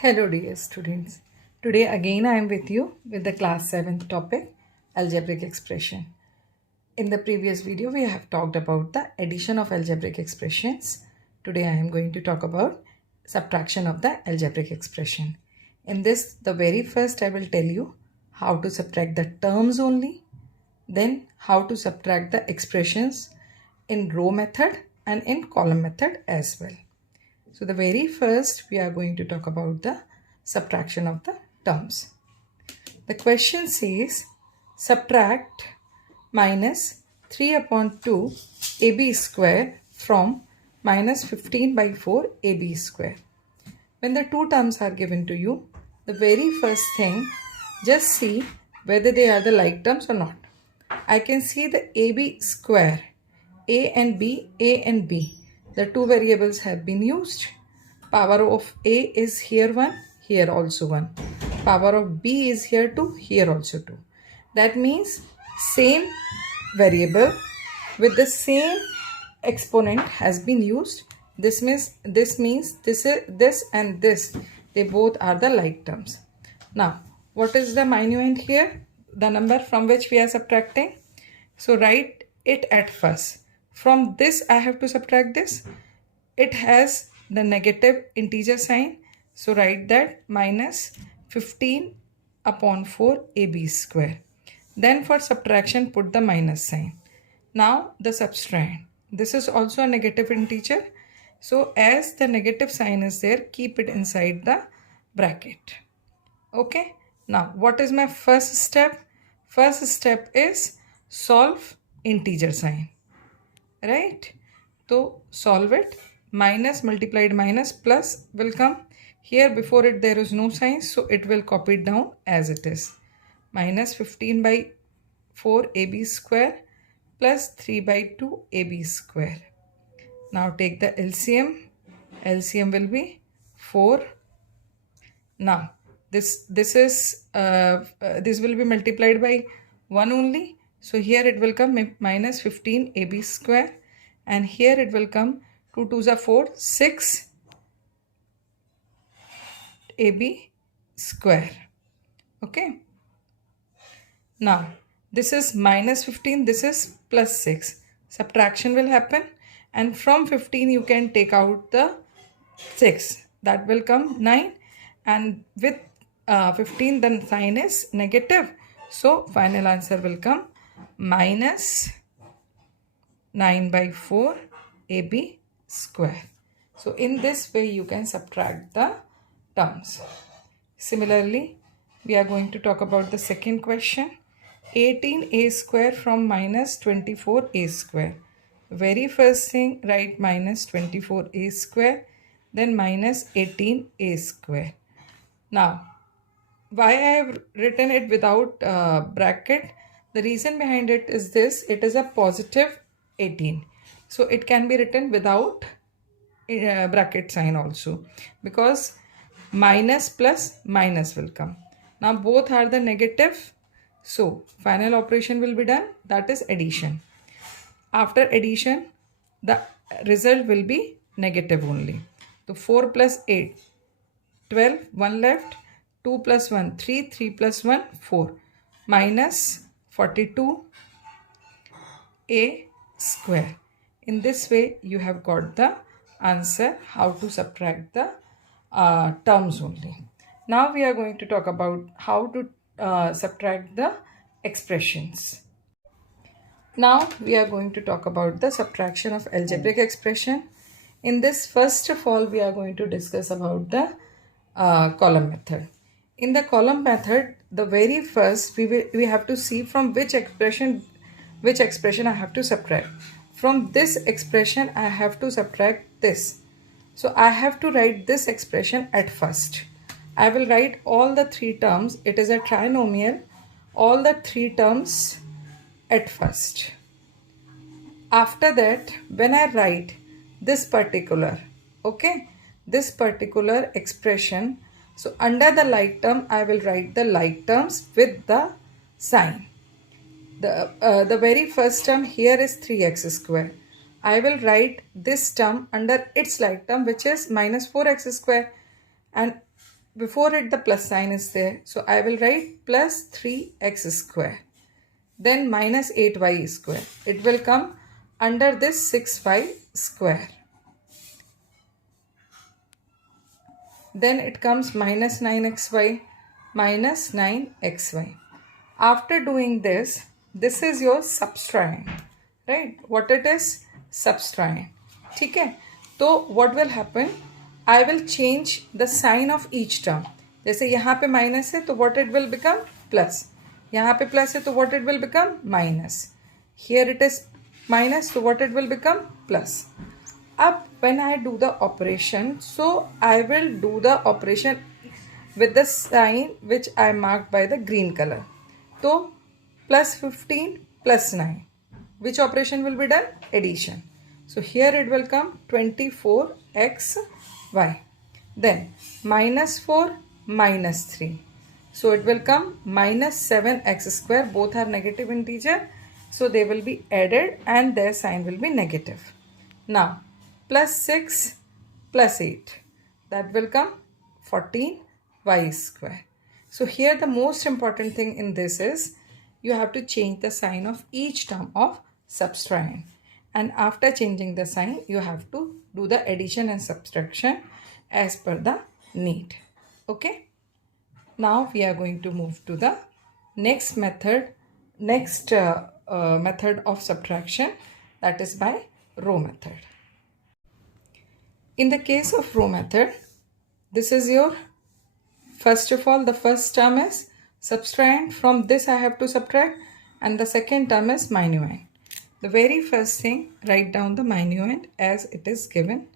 Hello dear students. Today again I am with you with the class 7th topic algebraic expression. In the previous video we have talked about the addition of algebraic expressions. Today I am going to talk about subtraction of the algebraic expression. In this the very first I will tell you how to subtract the terms only, then how to subtract the expressions in row method and in column method as well. So the very first we are going to talk about the subtraction of the terms. The question says subtract minus 3 upon 2 ab square from minus 15 by 4 ab square. When the two terms are given to you, the very first thing, just see whether they are the like terms or not. I can see the ab square, a and b, the two variables have been used. Power of a is here 1, here also 1. Power of b is here 2, here also 2. That means same variable with the same exponent has been used. This means this and this, they both are the like terms. Now what is the minuend here? The number from which we are subtracting. So write it at first. From this I have to subtract this. It has the negative integer sign. So write that minus 15 upon 4 ab square. Then for subtraction put the minus sign. Now the subtrahend. This is also a negative integer. So as the negative sign is there, keep it inside the bracket. Okay. Now what is my first step? First step is solve integer sign. Right? So solve it. Minus multiplied minus plus will come. Here before it there is no sign, so it will copy it down as it is. Minus 15 by 4 ab square plus 3 by 2 ab square. Now take the LCM. LCM will be 4. Now this will be multiplied by 1 only. So here it will come minus 15 ab square, and here it will come 2 2s are 4, 6 ab square. Okay. Now this is minus 15, this is plus 6. Subtraction will happen, and from 15 you can take out the 6. That will come 9, and with 15 the sign is negative. So final answer will come minus 9 by 4 ab square. So in this way you can subtract the terms. Similarly, we are going to talk about the second question. 18a square from minus 24a square. Very first thing, write minus 24a square, then minus 18a square. Now why I have written it without bracket? The reason behind it is this: it is a positive 18, so it can be written without bracket sign also, because minus plus minus will come. Now both are the negative, so final operation will be done, that is addition. After addition the result will be negative only. So 4 plus 8, 12, 1 left, 2 plus 1, 3, 3 plus 1, 4, minus 42 a square. In this way you have got the answer how to subtract the terms only. Now we are going to talk about how to subtract the expressions. Now we are going to talk about the subtraction of algebraic expression. In this, first of all we are going to discuss about the column method. In the column method, the very first we have to see from which expression I have to subtract. From this expression I have to subtract this. So I have to write this expression at first. I will write all the three terms. It is a trinomial. All the three terms at first. After that, when I write this particular, this particular expression, so under the like term I will write the like terms with the sign. The very first term here is 3x square. I will write this term under its like term, which is minus 4x square, and before it the plus sign is there. So I will write plus 3x square. Then minus 8y square. It will come under this 6y square. Then it comes minus 9xy, minus 9xy. After doing this, this is your subtrahend, right? What it is? Subtrahend. ठीक है? तो what will happen? I will change the sign of each term. जैसे यहाँ पे minus है तो what it will become? Plus. यहाँ पे प्लस है तो what it will become? Minus. Here it is minus, so what it will become? Plus. अब when I do the operation, so I will do the operation with the sign which I marked by the green color. तो plus 15 plus 9. Which operation will be done? Addition. So here it will come 24xy. Then minus 4 minus 3. So it will come minus 7x square. Both are negative integer. So they will be added and their sign will be negative. Now plus 6 plus 8. That will come 14y square. So here the most important thing in this is you have to change the sign of each term of subtrahend. And after changing the sign, you have to do the addition and subtraction as per the need. Okay. Now we are going to move to the next method of subtraction, that is by row method. In the case of row method, this is your, first of all, the first term is subtrahend. From this I have to subtract, and the second term is minuend. The very first thing, write down the minuend as it is given.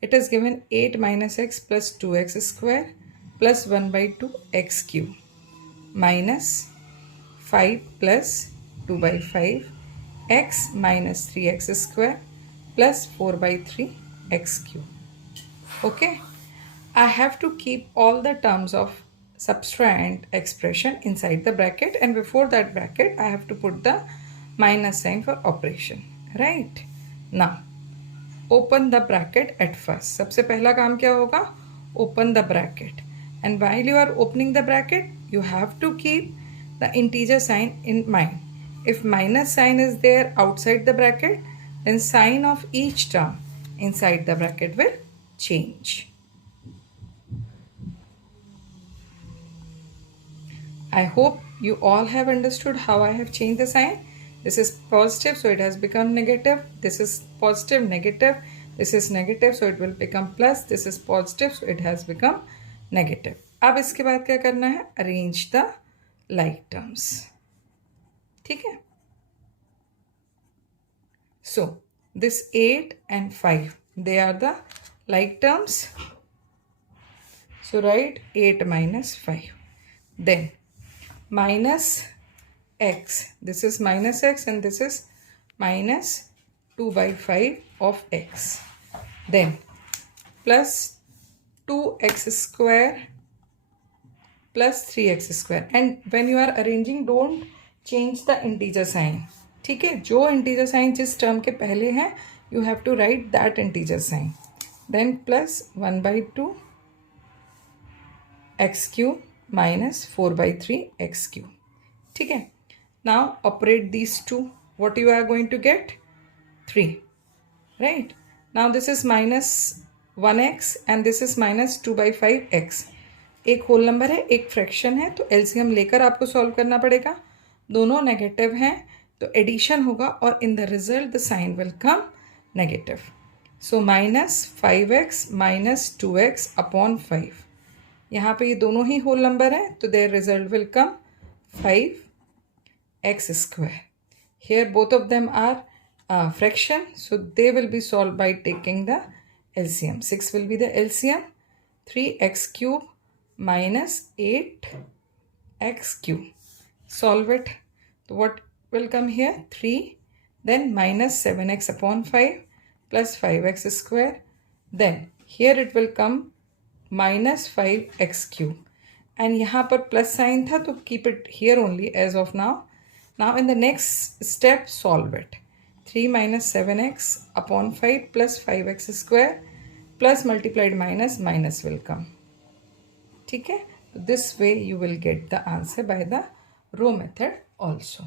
It is given 8 minus x plus 2x square plus 1 by 2 x cube minus 5 plus 2 by 5 x minus 3x square plus 4 by 3 x cube. Okay. I have to keep all the terms of subtrahend expression inside the bracket, and before that bracket I have to put the minus sign for operation, right? Now open the bracket at first. सबसे पहला काम क्या होगा? Open the bracket, and while you are opening the bracket you have to keep the integer sign in mind. If minus sign is there outside the bracket, then sign of each term inside the bracket will change. I hope you all have understood how I have changed the sign. This is positive, so it has become negative. This is positive, negative. This is negative, so it will become plus. This is positive, so it has become negative. अब इसके बाद क्या करना है? Arrange the like terms. ठीक है? So this 8 and 5, they are the like terms. So write 8 minus 5. Then minus x. This is minus x and this is minus 2 by 5 of x. Then plus 2x square plus 3x square. And when you are arranging, don't change the integer sign. ठीक है? जो integer sign जिस term के पहले है, you have to write that integer sign. Then plus 1 by 2 x cube minus 4 by 3 x cube. ठीक है? Now operate these two. What you are going to get? 3. Right? Now this is minus 1x and this is minus 2 by 5x. एक whole number है, एक fraction है, तो LCM लेकर आपको solve करना पड़ेगा. दोनों नेगेटिव हैं तो एडिशन होगा और in the result the sign will come negative. So minus 5x minus 2x upon 5. यहाँ पे ये दोनों ही होल नंबर हैं तो there result will come 5x square. Here both of them are fraction, so they will be solved by taking the LCM. 6 will be the LCM. 3x cube minus 8x cube. Solve it. So what will come here? 3. Then minus 7x upon 5 plus 5x square. Then here it will come minus 5x cube. And यहाँ पर plus sign था तो keep it here only as of now. Now in the next step solve it. 3 minus 7x upon 5 plus 5x square plus multiplied minus will come. ठीक है. This way you will get the answer by the row method also.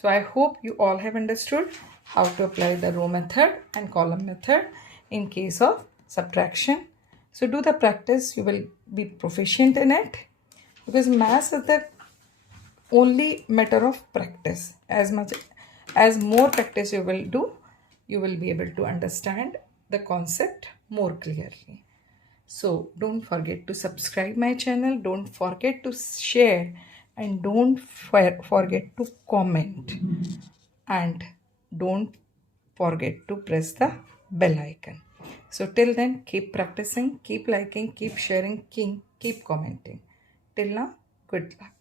So I hope you all have understood how to apply the row method and column method in case of subtraction. So do the practice, you will be proficient in it, because maths is the only matter of practice. As more practice you will do, you will be able to understand the concept more clearly. So don't forget to subscribe my channel, don't forget to share, and don't forget to comment, and don't forget to press the bell icon. So till then, keep practicing, keep liking, keep sharing, keep commenting. Till now, good luck.